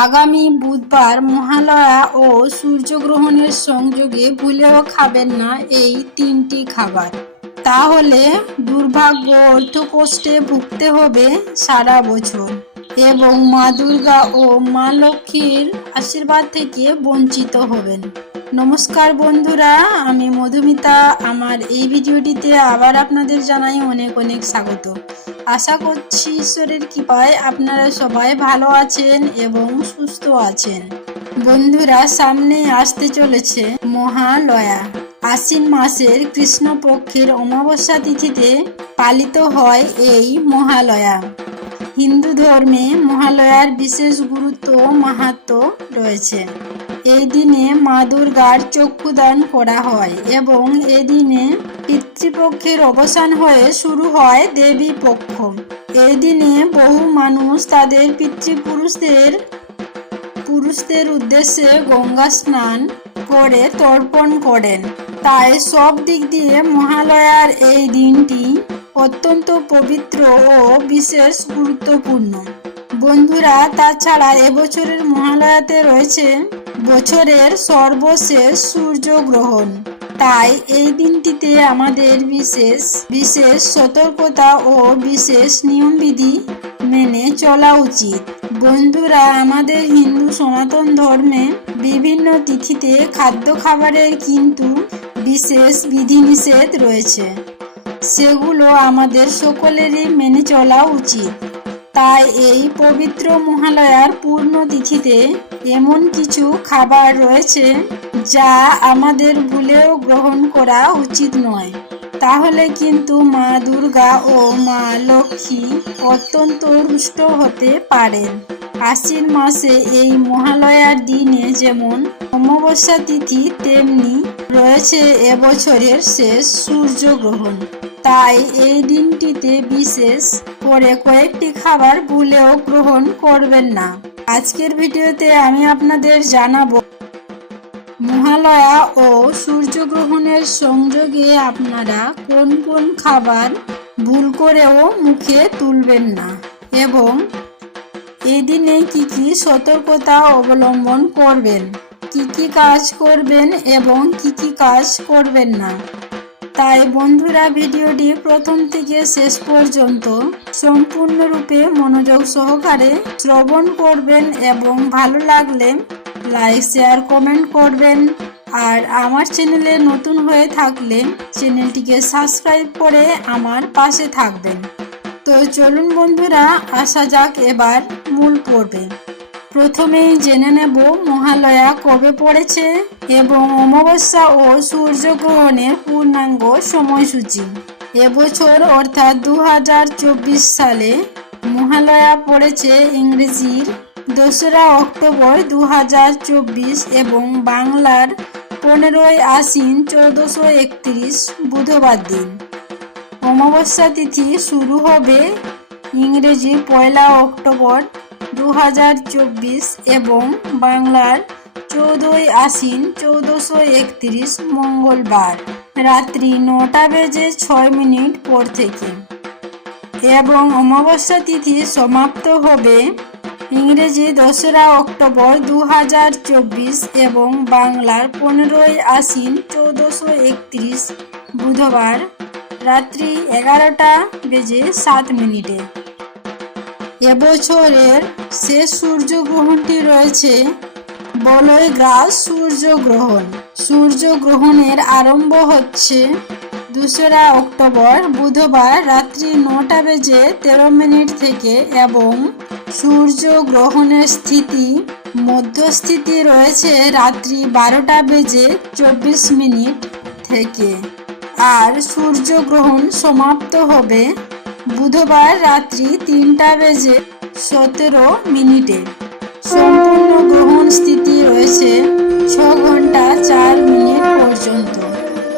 আগামী বুধবার মহালয়া ও সূর্যগ্রহণের সংযোগে ভুলেও খাবেন না এই তিনটি খাবার। তাহলে দুর্ভাগ্য অর্থকষ্টে ভুগতে হবে সারা বছর এবং মা দুর্গা ও মা লক্ষ্মীর আশীর্বাদ থেকে বঞ্চিত হবেন। নমস্কার বন্ধুরা, আমি মধুমিতা। আমার এই ভিডিওটিতে আবার আপনাদের জানাই অনেক অনেক স্বাগত। আশা করছি ঈশ্বরের কৃপায় আপনারা সবাই ভালো আছেন এবং সুস্থ আছেন। বন্ধুরা, সামনে আসতে চলেছে মহালয়া। আশ্বিন মাসের কৃষ্ণপক্ষের অমাবস্যা তিথিতে পালিত হয় এই মহালয়া। হিন্দু ধর্মে মহালয়ার বিশেষ গুরুত্ব মাহাত্ম রয়েছে। এই দিনে মা দুর্গার চক্ষুদান করা হয় এবং এদিনে পিতৃপক্ষের অবসান হয়ে শুরু হয় দেবী পক্ষ। এই দিনে বহু মানুষ তাদের পিতৃপুরুষদের, পুরুষদের উদ্দেশ্যে গঙ্গা স্নান করে তর্পণ করেন। তাই সব দিক দিয়ে মহালয়ার এই দিনটি অত্যন্ত পবিত্র ও বিশেষ গুরুত্বপূর্ণ। বন্ধুরা, তাছাড়া এবছরের মহালয়াতে রয়েছে বছরের সর্বশেষ সূর্যগ্রহণ। তাই এই দিনটিতে আমাদের বিশেষ বিশেষ সতর্কতা ও বিশেষ নিয়মবিধি মেনে চলা উচিত। বন্ধুরা, আমাদের হিন্দু সনাতন ধর্মে বিভিন্ন তিথিতে খাদ্য খাবারের কিন্তু বিশেষ বিধিনিষেধ রয়েছে। সেগুলো আমাদের সকলেরই মেনে চলা উচিত। তাই এই পবিত্র মহালয়ার পূর্ণ তিথিতে এমন কিছু খাবার রয়েছে যা আমাদের ভুলেও গ্রহণ করা উচিত নয়। তাহলে কিন্তু মা দুর্গা ও মা লক্ষ্মী অত্যন্ত রুষ্ট হতে পারেন। আশ্বিন মাসে এই মহালয়ার দিনে যেমন অমাবস্যা তিথি, তেমনি রয়েছে এবছরের শেষ সূর্যগ্রহণ। তাই এই দিনটিতে বিশেষ করে কয়েকটি খাবার ভুলেও গ্রহণ করবেন না। আজকের ভিডিওতে আমি আপনাদের জানাব, মহালয়া ও সূর্যগ্রহণের সংযোগে আপনারা কোন কোন খাবার ভুল করেও মুখে তুলবেন না এবং এই দিনে কি কি সতর্কতা অবলম্বন করবেন, কি কি কাজ করবেন এবং কি কি কাজ করবেন না। তাই বন্ধুরা ভিডিওটি প্রথম থেকে শেষ পর্যন্ত সম্পূর্ণরূপে মনোযোগ সহকারে শ্রবণ করবেন এবং ভালো লাগলে লাইক, শেয়ার, কমেন্ট করবেন। আর আমার চ্যানেলে নতুন হয়ে থাকলে চ্যানেলটিকে সাবস্ক্রাইব করে আমার পাশে থাকবেন। তো চলুন বন্ধুরা, আসা যাক এবার মূল পর্বে। প্রথমেই জেনে নেব মহালয়া কবে পড়েছে এবং অমাবস্যা ও সূর্যগ্রহণের পূর্ণাঙ্গ সময়সূচি। এবছর অর্থাৎ দু হাজার চব্বিশ সালে মহালয়া পড়েছে ইংরেজির দোসরা অক্টোবর দু হাজার চব্বিশ এবং বাংলার পনেরোই আশ্বিন চৌদ্দশো একত্রিশ বুধবার দিন। অমাবস্যা তিথি শুরু হবে ইংরেজি পয়লা অক্টোবর দু হাজার চব্বিশ এবং বাংলার চৌদ্দই আশ্বিন চৌদ্দশো একত্রিশ মঙ্গলবার, রাত্রি নটা বেজে ছয় মিনিট পর থেকে। এবং অমাবস্যা তিথি সমাপ্ত হবে ইংরেজি দোসরা অক্টোবর দু হাজার চব্বিশ এবং বাংলার পনেরোই আশ্বিন চৌদ্দশো একত্রিশ বুধবার, রাত্রি এগারোটা বেজে সাত মিনিটে। এবছরের শেষ সূর্যগ্রহণটি রয়েছে বলয় গ্রাস সূর্যগ্রহণ। সূর্যগ্রহণের আরম্ভ হচ্ছে দোসরা অক্টোবর, বুধবার রাত্রি নটা বেজে তেরো মিনিট থেকে এবং সূর্য গ্রহণের স্থিতি, মধ্যস্থিতি রয়েছে রাত্রি বারোটা বেজে চব্বিশ মিনিট থেকে। আর সূর্যগ্রহণ সমাপ্ত হবে বুধবার রাত্রি তিনটা বেজে সতেরো মিনিটে। সম্পূর্ণ গ্রহণ স্থিতি রয়েছে ছ ঘণ্টা চার মিনিট পর্যন্ত।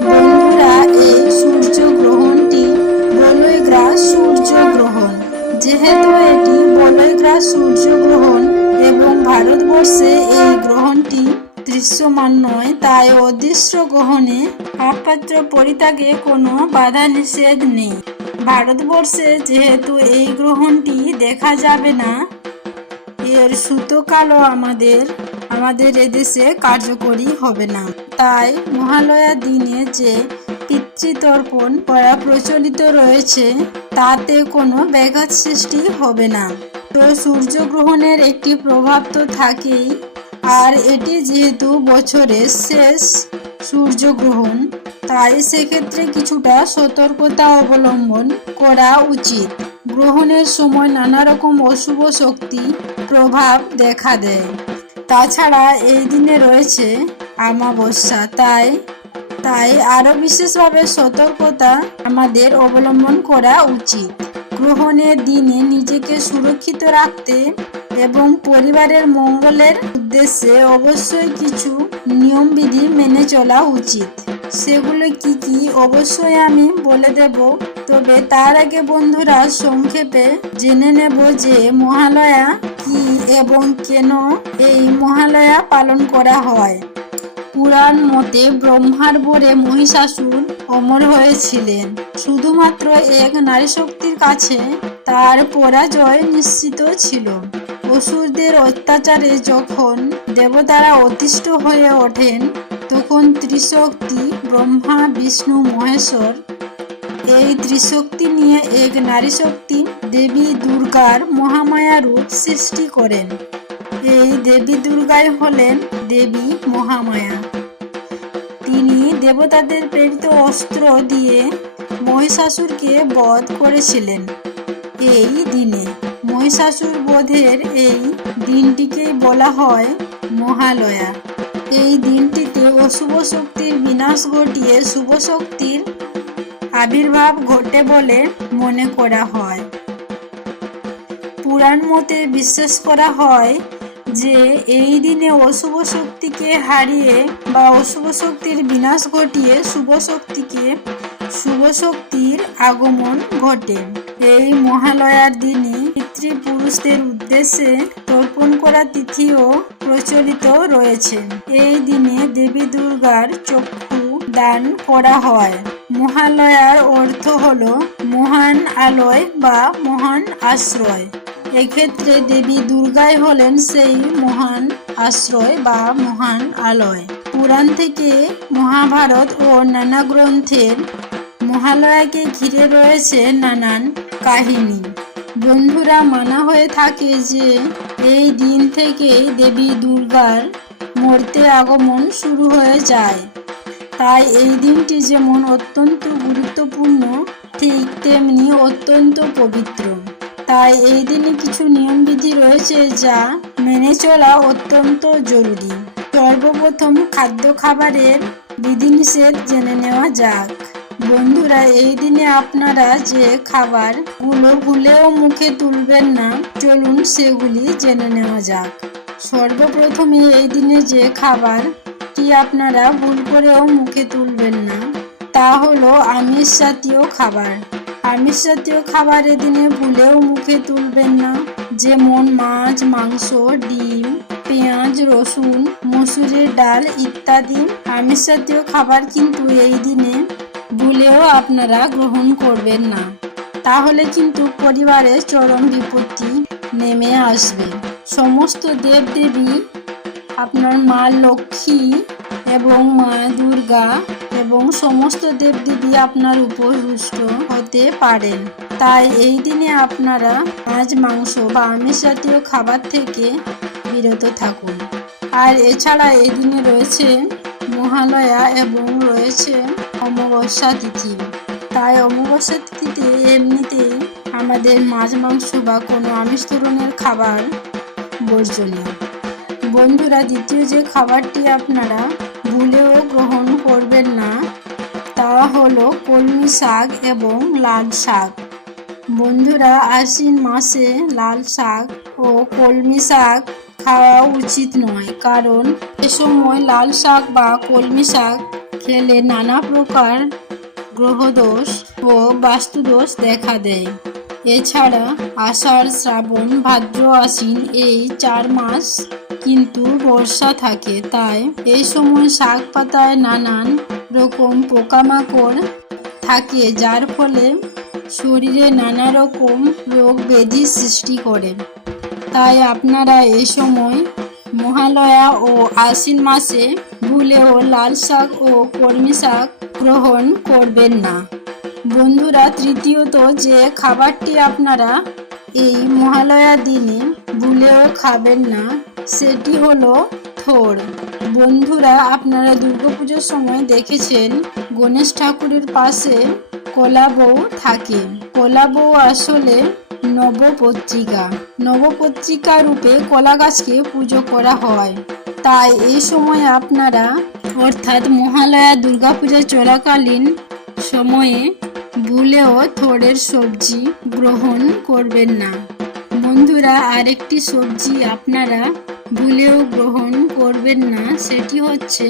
বন্ধুরা, এই সূর্য সূর্যগ্রহণটি বলয়গ্রাস সূর্য গ্রহণ যেহেতু এটি বলয়গ্রাস সূর্যগ্রহণ এবং ভারতবর্ষে এই গ্রহণটি দৃশ্যমান নয়, তাই অদৃশ্য গ্রহণে পাপপাত্র পরিত্যাগে কোনো বাধা নিষেধ নেই। ভারতবর্ষে যেহেতু এই গ্রহণটি দেখা যাবে না, এর সুতোকালও আমাদের আমাদের এদেশে কার্যকরী হবে না। তাই মহালয়ার দিনে যে পিতৃতর্পণ করা প্রচলিত রয়েছে, তাতে কোনো ব্যাঘাত সৃষ্টি হবে না। তো সূর্যগ্রহণের একটি প্রভাব তো থাকেই, আর এটি যেহেতু বছরের শেষ সূর্যগ্রহণ, তাই সেক্ষেত্রে কিছুটা সতর্কতা অবলম্বন করা উচিত। গ্রহণের সময় নানা রকম অশুভ শক্তি প্রভাব দেখা দেয়। তাছাড়া এই দিনে রয়েছে আমাবস্যা তাই তাই আরও বিশেষভাবে সতর্কতা আমাদের অবলম্বন করা উচিত। গ্রহণের দিনে নিজেকে সুরক্ষিত রাখতে এবং পরিবারের মঙ্গলের উদ্দেশ্যে অবশ্যই কিছু নিয়মবিধি মেনে চলা উচিত। সেগুলো কি কি অবশ্যই আমি বলে দেব। তবে তার আগে বন্ধুরা সংক্ষেপে জেনে নেব যে মহালয়া কি এবং কেন এই মহালয়া পালন করা হয়। পুরাণ মতে ব্রহ্মার বরে মহিষাসুর অমর হয়েছিলেন। শুধুমাত্র এক নারী শক্তির কাছে তার পরাজয় নিশ্চিত ছিল। অসুরদের অত্যাচারে যখন দেবতারা অতিষ্ঠ হয়ে ওঠেন, তখন ত্রিশক্তি, ব্রহ্মা, বিষ্ণু, মহেশ্বর এই ত্রিশক্তি নিয়ে এক নারী শক্তি দেবী দুর্গার মহামায়া রূপ সৃষ্টি করেন। এই দেবী দুর্গাই হলেন দেবী মহামায়া। তিনি দেবতাদের প্রেরিত অস্ত্র দিয়ে মহিষাসুরকে বধ করেছিলেন। এই দিনে মহিষাসুর বধের এই দিনটিকেই বলা হয় মহালয়া। এই দিনটিতে অশুভ শক্তির বিনাশ ঘটিয়ে শুভ শক্তির আবির্ভাব ঘটে বলে মনে করা হয়। পুরাণ মতে বিশ্বাস করা হয় যে এই দিনে অশুভ শক্তিকে হারিয়ে বা অশুভ শক্তির বিনাশ ঘটিয়ে শুভ শক্তিকে শুভ শক্তির আগমন ঘটে। এই মহালয়ার দিনে পিতৃপুরুষদের উদ্দেশ্যে তর্পণ করা তিথিও প্রচলিত রয়েছে। এই দিনে দেবী দুর্গার চক্ষু দান করা হয়। মহালয়ার অর্থ হল মহান আলয় বা মহান আশ্রয়। এক্ষেত্রে দেবী দুর্গাই হলেন সেই মহান আশ্রয় বা মহান আলয়। পুরাণ থেকে মহাভারত ও নানা গ্রন্থের মহালয়াকে ঘিরে রয়েছে নানান কাহিনী। বন্ধুরা মানা হয়ে থাকে যে এই দিন থেকেই দেবী দুর্গার মূর্তে আগমন শুরু হয়ে যায়। তাই এই দিনটি যেমন অত্যন্ত গুরুত্বপূর্ণ, ঠিক তেমনি অত্যন্ত পবিত্র। তাই এই দিনে কিছু নিয়মবিধি রয়েছে যা মেনে চলা অত্যন্ত জরুরি। সর্বপ্রথম খাদ্য খাবারের বিধিনিষেধ জেনে নেওয়া যাক। বন্ধুরা, এই দিনে আপনারা যে খাবারগুলো ভুলেও মুখে তুলবেন না, চলুন সেগুলি জেনে নেওয়া যাক। সর্বপ্রথমে এই দিনে যে খাবারটি আপনারা ভুল করেও মুখে তুলবেন না, তা হলো আমিষ জাতীয় খাবার। আমিষ জাতীয় খাবার এদিনে ভুলেও মুখে তুলবেন না, যেমন মাছ, মাংস, ডিম, পেঁয়াজ, রসুন, মসুরের ডাল ইত্যাদি। আমিষ জাতীয় খাবার কিন্তু এই দিনে ভুলেও আপনারা গ্রহণ করবেন না। তাহলে কিন্তু পরিবারের চরম বিপত্তি নেমে আসবে। সমস্ত দেবদেবী, আপনার মা লক্ষ্মী এবং মা দুর্গা এবং সমস্ত দেবদেবী আপনার উপর রুষ্ট হতে পারেন। তাই এই দিনে আপনারা মাছ, মাংস বা আমিষ জাতীয় খাবার থেকে বিরত থাকুন। আর এছাড়া এই দিনে রয়েছে মহালয়া এবং রয়েছে অমাবস্যা তিথি। তাই অমাবস্যা তিথিতে এমনিতেই আমাদের মাছ, মাংস বা কোনো আমিষ ধরনের খাবার বর্জনীয়। বন্ধুরা, দ্বিতীয় যে খাবারটি আপনারা ভুলেও গ্রহণ করবেন না, তা হলো কলমি শাক এবং লাল শাক। বন্ধুরা, আশ্বিন মাসে লাল শাক ও কলমি শাক খাওয়া উচিত নয়, কারণ এ সময় লাল শাক বা কলমি শাক খেলে নানা প্রকার গ্রহদোষ ও বাস্তুদোষ দেখা দেয়। এছাড়া আষাঢ়, শ্রাবণ, ভাদ্র, আশ্বিন এই চার মাস কিন্তু বর্ষা থাকে। তাই এই সময় শাক পাতায় নানান রকম পোকামাকড় থাকে, যার ফলে শরীরে নানা রকম রোগ ব্যাধি সৃষ্টি করে। তাই আপনারা এই সময় মহালয়া ও আশ্বিন মাসে ভুলেও লাল শাক ও কলমি শাক গ্রহণ করবেন না। বন্ধুরা, তৃতীয়ত যে খাবারটি আপনারা এই মহালয়া দিনে ভুলেও খাবেন না, সেটি হলো থোড়। বন্ধুরা, আপনারা দুর্গাপুজোর সময় দেখেছেন, গণেশ ঠাকুরের পাশে কলা বউ থাকে। কলা বউ আসলে নবপত্রিকা। নবপত্রিকা রূপে কলা গাছকে পুজো করা হয়। তাই এই সময় আপনারা, অর্থাৎ মহালয়া দুর্গাপূজা চলাকালীন সময়ে ভুলেও থোড়ের সবজি গ্রহণ করবেন না। বন্ধুরা, আরেকটি সবজি আপনারা ভুলেও গ্রহণ করবেন না, সেটি হচ্ছে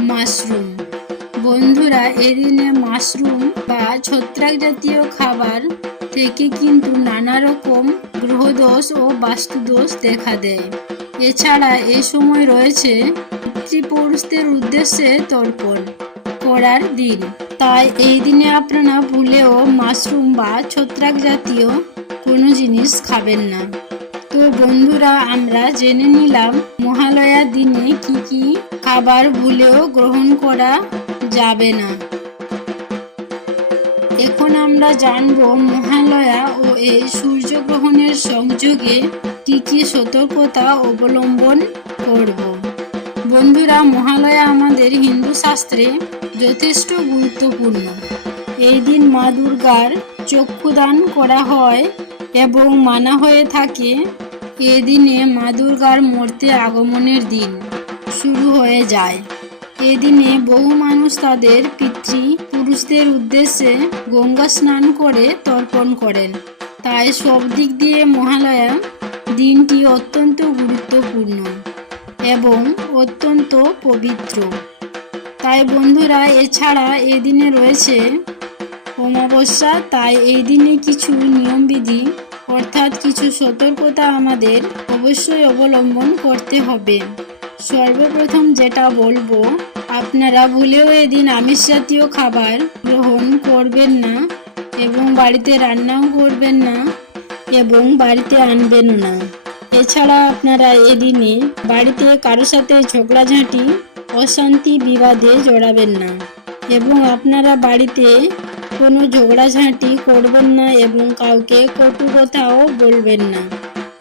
মাশরুম। বন্ধুরা, এদিনে মাশরুম বা ছত্রাক জাতীয় খাবার থেকে কিন্তু নানা রকম গ্রহদোষ ও বাস্তুদোষ দেখা দেয়। এছাড়া এ সময় রয়েছে পিতৃপুরুষদের উদ্দেশ্যে তর্পণ করার দিন। তাই এই দিনে আপনারা ভুলেও মাশরুম বা ছত্রাক জাতীয় কোনো জিনিস খাবেন না। তো বন্ধুরা, আমরা জেনে নিলাম মহালয়ার দিনে কি কি খাবার ভুলেও গ্রহণ করা যাবে না। এখন আমরা জানব মহালয়া ও এই সূর্যগ্রহণের সংযোগে কি কি সতর্কতা অবলম্বন করব। বন্ধুরা, মহালয়া আমাদের হিন্দু শাস্ত্রে যথেষ্ট গুরুত্বপূর্ণ। এই দিন মা দুর্গার চক্ষুদান করা হয় এবং মানা হয়ে থাকে এদিনে মা দুর্গার মূর্তি আগমনের দিন শুরু হয়ে যায়। এদিনে বহু মানুষ তাদের পিতৃ পুরুষদের উদ্দেশ্যে গঙ্গা স্নান করে তর্পণ করেন। তাই সব দিক দিয়ে মহালয়া দিনটি অত্যন্ত গুরুত্বপূর্ণ এবং অত্যন্ত পবিত্র। তাই বন্ধুরা, এছাড়া এদিনে রয়েছে অমাবস্যা, তাই এই দিনে কিছু নিয়মবিধি অর্থাৎ কিছু সতর্কতা আমাদের অবশ্যই অবলম্বন করতে হবে। সর্বপ্রথম যেটা বলব, আপনারা ভুলেও এদিন আমিষ জাতীয় খাবার গ্রহণ করবেন না এবং বাড়িতে রান্নাও করবেন না। এবং বাড়িতে আনবেন না। এছাড়া আপনারা এদিনে বাড়িতে কারও সাথে ঝগড়াঝাঁটি, অশান্তি, বিবাদে জড়াবেন না এবং আপনারা বাড়িতে কোনো ঝগড়াঝাঁটি করবেন না এবং কাউকে কটু কথাও বলবেন না।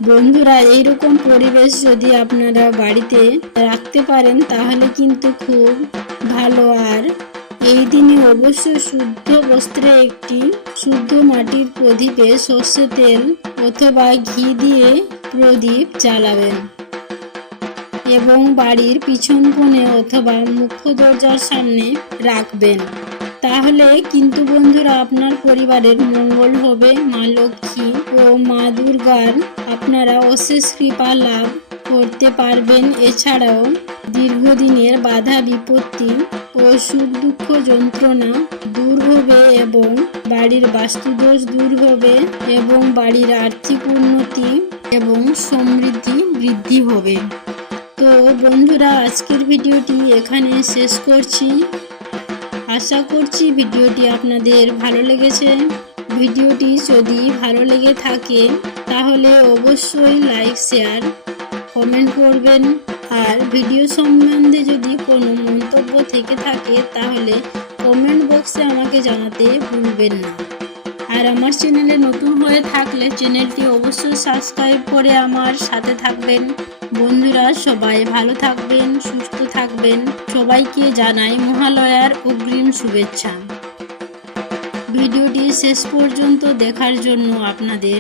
বন্ধুরা, এইরকম পরিবেশ যদি আপনারা বাড়িতে রাখতে পারেন, তাহলে কিন্তু খুব ভালো আর এই দিনে অবশ্যই শুদ্ধ বস্ত্রে একটি শুদ্ধ মাটির প্রদীপে সর্ষে তেল অথবা ঘি দিয়ে প্রদীপ জ্বালাবেন এবং বাড়ির পিছন কোণে অথবা মুখ্য দরজার সামনে রাখবেন। তাহলে কিন্তু বন্ধুরা আপনার পরিবারের মঙ্গল হবে। মা লক্ষ্মী ও মা দুর্গার আপনারা অশেষ কৃপা লাভ করতে পারবেন। এছাড়াও দীর্ঘদিনের বাধা বিপত্তি ও সুখ দুঃখ, যন্ত্রণা দূর হবে এবং বাড়ির বাস্তুদোষ দূর হবে এবং বাড়ির আর্থিক উন্নতি এবং সমৃদ্ধি বৃদ্ধি হবে। তো বন্ধুরা, আজকের ভিডিওটি এখানে শেষ করছি। আশা করছি ভিডিওটি আপনাদের ভালো লেগেছে। ভিডিওটি যদি ভালো লেগে থাকে, তাহলে অবশ্যই লাইক, শেয়ার, কমেন্ট করবেন। আর ভিডিও সম্বন্ধে যদি কোনো মন্তব্য থেকে থাকে, তাহলে কমেন্ট বক্সে আমাকে জানাতে ভুলবেন না। আর আমার চ্যানেলে নতুন হয়ে থাকলে চ্যানেলটি অবশ্যই সাবস্ক্রাইব করে আমার সাথে থাকবেন। বন্ধুরা, সবাই ভালো থাকবেন, সুস্থ থাকবেন। সবাইকে জানাই মহালয়ার অগ্রিম শুভেচ্ছা। ভিডিওটি শেষ পর্যন্ত দেখার জন্য আপনাদের